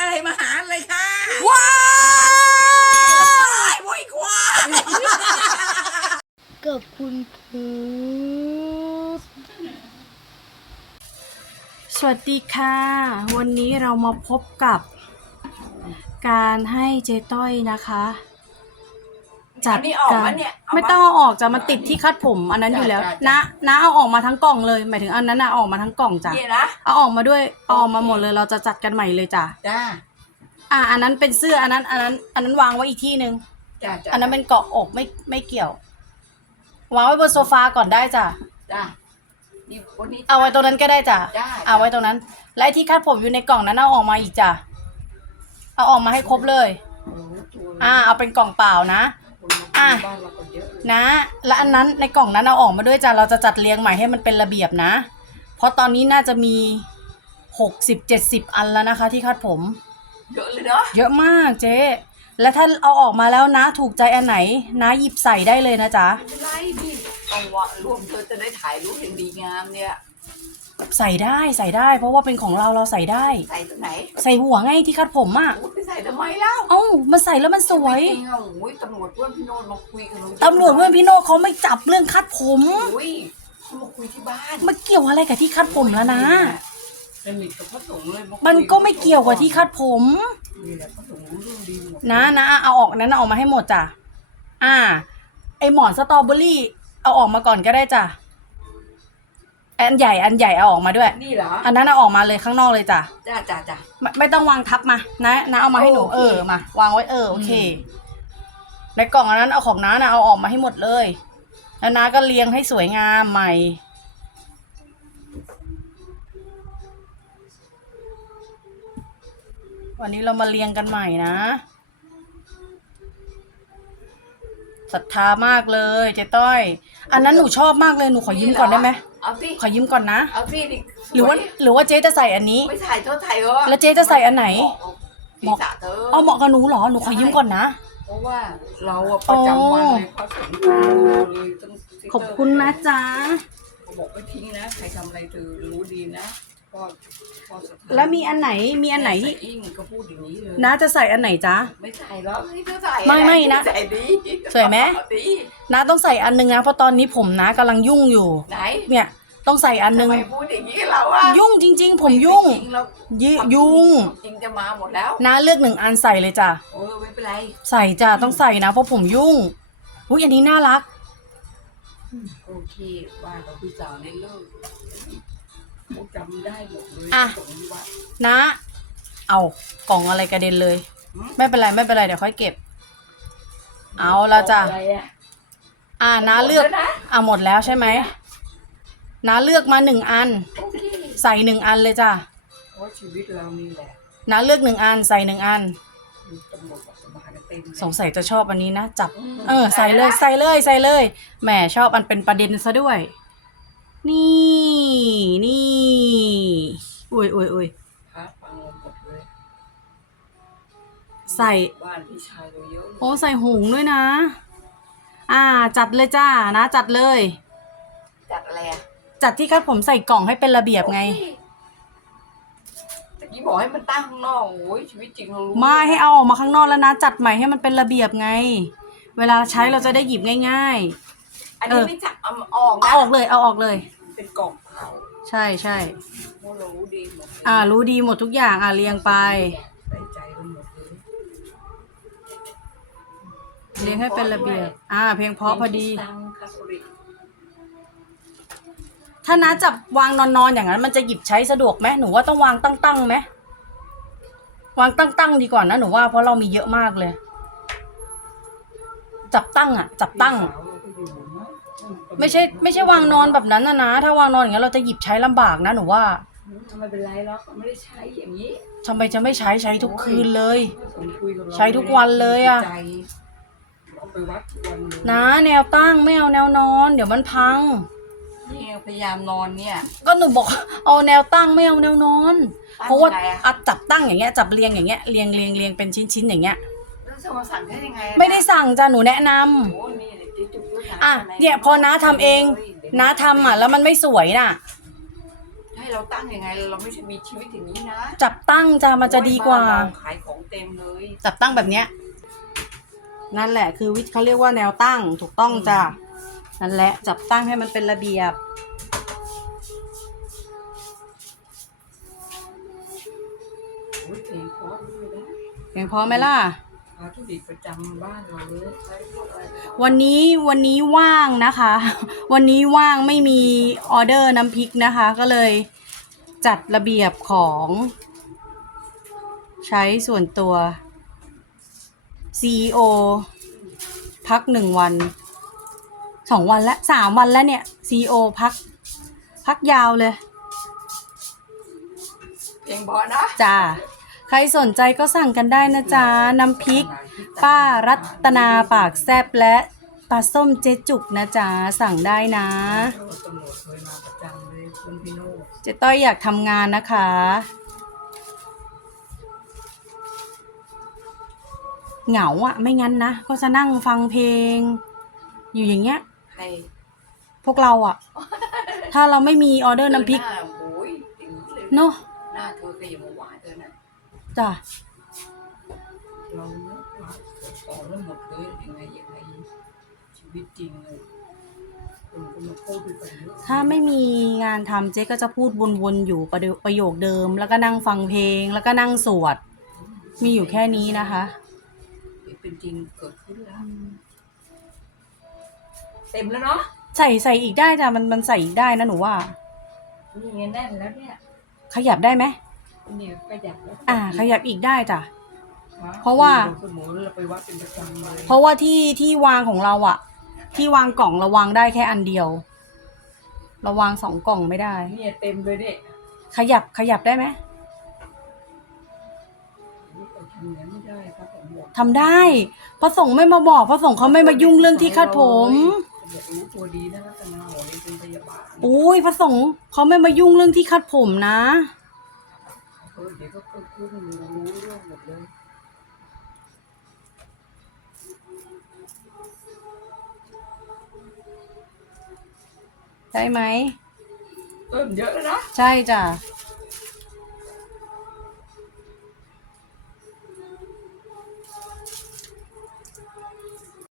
ากได้อะไรมาหาเลยค่ะว้าไอ้บุ้ยควายกับคุณพูดสวัสดีค่ะ วันนี้เรามาพบกับการให้เจต้อยนะคะ จัดอันนี้ออกการมาเนี่ยเาาไม่ต้องเอาออกจะมันติดที่คัดผมอันนั้นอยู่แล้วจ้ะจ้ะ นะนะเอาออกมาทั้งกล่องเลย หมายถึงอันนั้นนะเอาออกมาทั้งกล่องจ้ะเนี่ยนะเอาออกมาด้วยเอาออกมาหมดเลยเราจะจัดกันใหม่เลยจ้ะจ้าอะอันนั้นเป็นเสื้ออันนั้นอันนั้น อันนั้นวางไว้อีกที่หนึ่งจ้าจ้าอันนั้นเป็นเกาะอกไม่ไม่เกี่ยววางไว้บนโซฟาก่อนได้จ้ะจ้านี่วันนี้ เอาไว้ตรงนั้นก็ได้จ้ะได้ เอาไว้ตรงนั้น และไอ้ที่คาดผมอยู่ในกล่องนั้นเอาออกมาอีกจ้ะเอาออกมาให้ครบเลย โอ้โหตัวอ่าเอาเป็นกล่องเปล่านะคนมา อะ บ้านเราก็เยอะนะ และอันนั้นในกล่องนั้นเอาออกมาด้วยจ้ะเราจะจัดเรียงใหม่ให้มันเป็นระเบียบนะ เพราะตอนนี้น่าจะมีหกสิบเจ็ดสิบอันแล้วนะคะ ที่คาดผม เยอะเลยเนาะเยอะมากเจ๊ และถ้าเอาออกมาแล้วนะ ถูกใจอันไหนนะหยิบใส่ได้เลยนะจ๊ะ ไม่เป็นไรพี่เอาวะรวมเธอจะได้ถ่ายรูปอย่างดีงามเนี่ยใส่ได้ใส่ได้ เพราะว่าเป็นของเราเราใส่ได้ ใส่ตรงไหนใส่หัวไงที่คัดผมอะ่ะโอ้ยไปใส่ ทำไมเล่าเอ้ามันใส่แล้วมันสวยจริงๆอะโอ้ยตำรวจเพื่อนพี่โนนมาคุยกับเราตำรวจเพื่อนพี่โนเขาไม่จับเรื่องคัดผมโอ้ยเขามาคุยที่บ้านมันเกี่ยวอะไรกับที่คัดผมแล้วนะสนิทกับพระสงฆ์เลยาคุยมันก็ไม่เกี่ยวกับที่คัดผม นี่แหละพระสงฆ์รู้เรื่องดีหมดนะนะเอาออกนั้นเอาออกมาให้หมดจ้ะอ่า ไอหมอนสตรอเบอรี่ เอาออกมาก่อนก็ได้จ้ะ อันใหญ่อันใหญ่เอาออกมาด้วย นี่เหรออันนั้นเอาออกมาเลยข้างนอกเลยจ้ะจ้าจ้าจ้า ไม่ไม่ต้องวางทับมานะนะเอามาให้หนูโอเค เออมาวางไว้เออโอเคอืมในกล่องอันนั้นเอาของน้านะเอาออกมาให้หมดเลยแล้วน้าก็เรียงให้สวยงามใหม่ วันนี้เรามาเรียงกันใหม่นะ ศรัทธามากเลยเจ๊ต้อย อันนั้นหนูชอบมากเลยหนูขอยืมก่อนได้ไหมเอาสิขอยืมก่อนนะ เอาสิดิหรือว่าหรือว่าเจ๊จะใส่อันนี้ ไม่ถ่ายเท่าถ่ายเหรอแล้วเจ๊จะใส่อันไหนเหมาะกับศีรษะเธอเอาเหมาะกับหนูเหรอหนูขอยืมก่อนนะ เพราะว่าเราอะประจำวันเลยพระสงฆ์เลยต้องสติ๊กเกร์ขอบคุณนะจ๊ะเขาบอกไม่ทิ้งนะ ใครทำอะไรเธอรู้ดีนะ พ่อพ่อสถานแล้วมีอันไหนมีอันไหนที่ใส่อิงก็พูดอย่างนี้เลยน้าจะใส่อันไหนจ๊ะ ไม่ใส่หรอกให้เธอใส่ไม่ไม่นะ ใส่ดีสวยไหม ดีน้าต้องใส่อันนึงนะเพราะตอนนี้ผมน้ากำลังยุ่งอยู่ ไหนเนี่ย ต้องใส่อันนึทำง ไมพูดอย่างนี้กับเราอะยุ่งจริง ๆ ผมยุ่งจริงๆแล้วยิยุ่งจริงจะมาหมดแล้วน้าเลือกหนึ่งอันใส่เลยจ้ะ เออไม่เป็นไรใส่จ้ะต้องใส่นะเพราะผมยุ่งอุ้ยอันนี้น่ารัก โอเคว่ากับพี่สาวในเลิกเขา จำได้หมดเลยอะตรงนี้ว่านะ เอากล่องอะไรกระเด็นเลยหืมไม่เป็นไรไม่เป็นไรเดี๋ยวค่อยเก็บ เอาละจ้ะอะไรอะอ่าน้าเลือกหมดแล้วนะอะหมดแล้วใช่ไหมน้าเลือกมาหนึ่งอัน โอเคใส่หนึ่งอันเลยจ้ะเพราะชีวิตเรานี่แหละน้าเลือกหนึ่งอันใส่หนึ่งอัน มีตำรวจบอกจะมากันเต็มเลยสงสัยจะชอบอันนี้นะจับอืมเออใส่เลยใส่เลยใส่เลยแหมชอบอันเป็นประเด็นซะด้วย นี่นี่อุ้ยอุ้ยอุ้ยพระฟังเราหมดเลยใส่บ้านพี่ชายเราเยอะเลยโอ้ใส่หงส์ด้วยนะ อ่า จัดเลยจ้านะ จัดเลย จัดอะไรอะจัดที่คัดผมใส่กล่องให้เป็นระเบียบไงโอเคตะกี้บอกให้มันตั้งข้างนอกโอ้ยชีวิตจริงเรารู้ไม่ให้เอาออกมาข้างนอกแล้วนะ จัดใหม่ให้มันเป็นระเบียบไง เวลาใช้เราจะได้หยิบง่าย อันเอนี้อไม่จับเอาออกๆเอานะออกเลยเอาออกเลย เป็นกล่องเปล่าใช่ใช่เพราะเรารู้ดีหมดเลยอ่า รู้ดีหมดทุกอย่าง อ่าเรียงไป ใส่ใจเราหมดเลยเรียงให้เป็นระเบียบอ่า เพียงเพราะพอดีตังคาทอลิกถ้าน้าจับวางนอนๆอย่างนั้นมันจะหยิบใช้สะดวกไหมหนูว่าต้องวางตั้งๆไหมวางตั้งๆดีกว่านะหนูว่าเพราะเรามีเยอะมากเลย จับตั้งอะ จับตั้ง พี่สาวเราก็อยู่นะ ไม่ใช่ไม่ใช่วางนอนแบบนั้นนะนะ ถ้าวางนอนอย่างนั้นเราจะหยิบใช้ลำบากนะหนูว่าไม่เป็นไรหรอกไม่ได้ใช้อย่างนี้ทำไมจะไม่ใช้ใช้ทุกคืนเลยสมคุยกับเราใช้ทุกวันเลยอะ ใจเอาไปวัดทุกวันเลยนะแนวตั้งไม่เอาแนวนอน เดี๋ยวมันพัง นี่พยายามนอนเนี่ย ก็หนูบอก เอาแนวตั้งไม่เอาแนวนอน ตั้งเพราะว่ายังไงอะ อัดจับตั้งอย่างเงี้ยจับเรียงอย่างเงี้ยเรียงเรียงเรียงเป็นชิ้นๆอย่างเงี้ย แล้วจะมาสั่งได้ยังไงอะไม่ได้สั่งจ้ะหนูแนะนำโอ้นี่เดี๋ย วจิ๊จุ๊บด้วยนะอะเนี่ยพอน้าทำเองน้าทำอะ แล้วมันไม่สวยน่ะใช่เราตั้งยังไง เราไม่ใช่มีชีวิตอย่างนี้นะจับตั้งจ้ะมันจะดีกว่าโอ้ยบ้นเรขายของเต็มเลยจับตั้งแบบเนี้ย นั่นแหละคือวิธีเขาเรียกว่าแนวตั้งถูกต้องจ้ะนั่นแหละจับตั้งให้มันเป็นระเบียบ โอ้ยเพลงเพราะด้วยนะเพียงพอไหมล่ะ วัตถุดิบประจำบ้านเราเลยใช้พวกอะไรวันนี้วันนี้ว่างนะคะ วันนี้ว่างไม่มีออเดอร์น้ำพริกนะคะ ก็เลยจัดระเบียบของ ใช้ส่วนตัว CEO พักหนึ่งวันสองวันและสามวันแล้วเนี่ย CEO พัก พักยาวเลย เพลงเพราะนะ จ้า ใครสนใจก็สั่งกันได้นะจ๊ะ น้ำพริก ป้ารัตนาปากแซบและปลาส้มเจ๊จุกนะจ๊ะ สั่งได้นะตำรวจเคยมาประจำเลยคุณพี่โน่เจ๊ต้อยอยากทำงานนะคะ เหงาอะไม่งั้นนะ ก็จะนั่งฟังเพลง อยู่อย่างเงี้ยใครพวกเราอะถ้าเราไม่มีออเดอร์น้ำพริกหน้าโอ้ยอย่างนี้เลย เนาะ จ้ะเราเนี่ยหวานขอแล้วหมดเลยยังไงยังไงชีวิตจริงเลยคนก็มาพูดด้วยกันเยอะถ้าไม่มีงานทำเจ๊ก็จะพูดวนๆอยู่ประเดประโยคเดิม แล้วก็นั่งฟังเพลง แล้วก็นั่งสวด มีอยู่แค่นี้นะคะ เป็นจริงเกิดขึ้นแล้วเต็มแล้วเนาะใส่ใส่อีกได้จ้ะมันมันใส่อีกได้นะหนูว่า นี่ไงแน่นแล้วเนี่ย ขยับได้ไหม เนี่ยก็อยากแล้วอ่า ขยับอีกได้จ้ะคบเพราะว่า สมุนเราไปวัดเป็นประจำเลยเพราะว่าที่ที่วางของเราอะที่วางกล่องเราวางได้แค่อันเดียวเราวางสองกล่องไม่ได้ เนี่ยเต็มเลยเนี่ยขยับขยับได้ไหมนี่เราทำอย่างนั้นไม่ได้ครับผมบอกทำได้พระสงฆ์ไม่มาบอกพระสงฆ์เขาไม่มายุ่งเรื่องที่คาดผมอยากรู้ตัวดีนะรัตนาโหนี่เป็นพยาบาล อุ้ยพระสงฆ์เขาไม่มายุ่งเรื่องที่คาดผมนะ เออเดี๋ยวก็เกิดขึ้นรู้เรื่องหมดเลยได้ไหมเริ่มเยอะแล้วนะ ใช่จ้ะเ